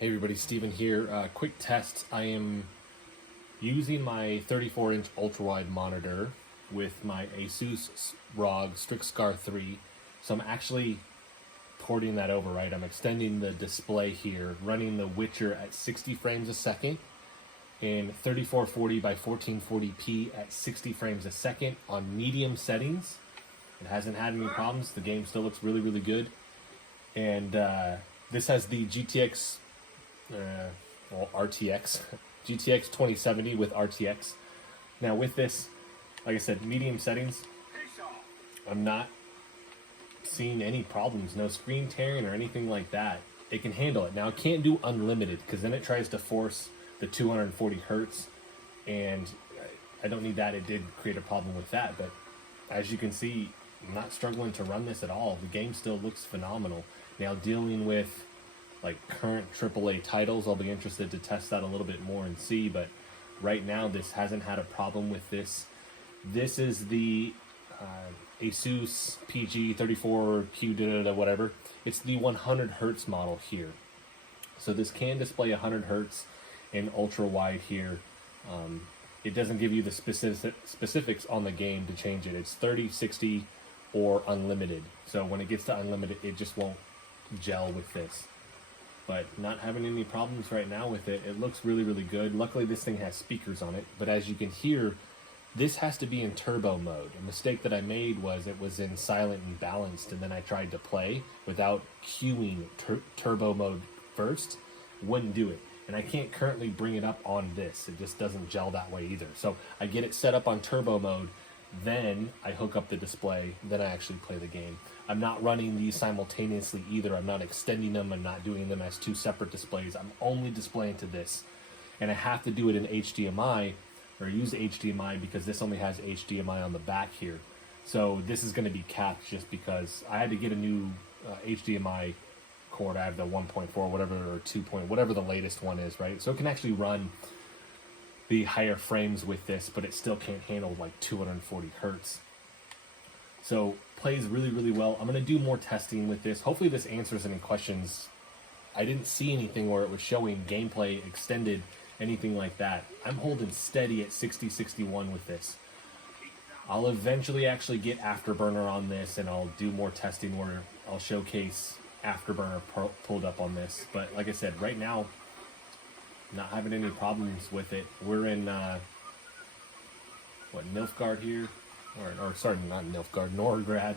Hey everybody, Steven here. Quick test. I am using my 34-inch ultra-wide monitor with my Asus Rog Strix Scar 3. So I'm actually porting that over, right? I'm extending the display here, running the Witcher at 60 frames a second in 3440 by 1440p at 60 frames a second on medium settings. It hasn't had any problems. The game still looks really, really good. And this has the GTX RTX, GTX 2070 with RTX. Now with this, like I said, medium settings, I'm not seeing any problems, no screen tearing or anything like that. It can handle it. Now it can't do unlimited because then it tries to force the 240 hertz, and I don't need that. It did create a problem with that, but as you can see, I'm not struggling to run this at all. The game still looks phenomenal. Now dealing with like current AAA titles, I'll be interested to test that a little bit more and see, but right now this hasn't had a problem with this. This is the Asus PG 34Q whatever. It's the 100 hertz model here. So this can display 100 hertz in ultra wide here. It doesn't give you the specifics on the game to change it. It's 30, 60, or unlimited. So when it gets to unlimited, it just won't gel with this. But not having any problems right now with it. It looks really, really good. Luckily this thing has speakers on it, but as you can hear, this has to be in turbo mode. A mistake that I made was it was in silent and balanced, and then I tried to play without cueing turbo mode first. Wouldn't do it. And I can't currently bring it up on this. It just doesn't gel that way either. So I get it set up on turbo mode, then I hook up the display, then I actually play the game. I'm not running these simultaneously either. I'm not extending them. I'm not doing them as two separate displays. I'm only displaying to this. And I have to do it in HDMI, or use HDMI, because this only has HDMI on the back here. So this is going to be capped just because I had to get a new HDMI cord. I have the 1.4 whatever, or 2. Whatever the latest one is, right? So it can actually run the higher frames with this, but it still can't handle like 240 hertz. So plays really, really well. I'm going to do more testing with this. Hopefully this answers any questions. I didn't see anything where it was showing gameplay extended, anything like that. I'm holding steady at 60-61 with this. I'll eventually actually get Afterburner on this, and I'll do more testing where I'll showcase Afterburner pulled up on this. But like I said, right now, not having any problems with it. We're in what, Nilfgaard here, or sorry, not Nilfgaard, Norgrad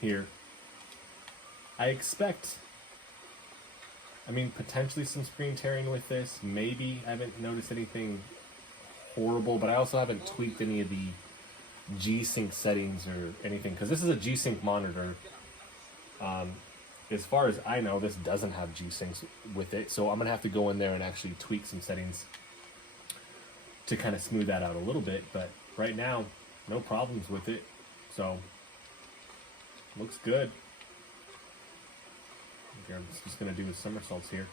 here. I expect, I mean, potentially some screen tearing with this. Maybe. I haven't noticed anything horrible, but I also haven't tweaked any of the G-Sync settings or anything, because this is a G-Sync monitor. As far as I know, this doesn't have G-Syncs with it, so I'm going to have to go in there and actually tweak some settings to kind of smooth that out a little bit, but right now, no problems with it, so looks good. Okay, I'm just going to do the somersaults here.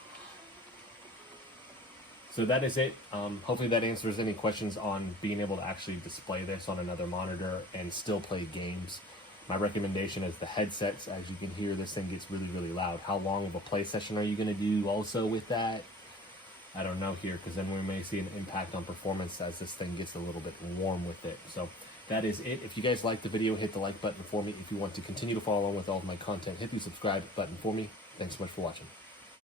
So that is it. Hopefully that answers any questions on being able to actually display this on another monitor and still play games. My recommendation is the headsets. As you can hear, this thing gets really, really loud. How long of a play session are you going to do also with that? I don't know here, because then we may see an impact on performance as this thing gets a little bit warm with it. So that is it. If you guys liked the video, hit the like button for me. If you want to continue to follow along with all of my content, hit the subscribe button for me. Thanks so much for watching.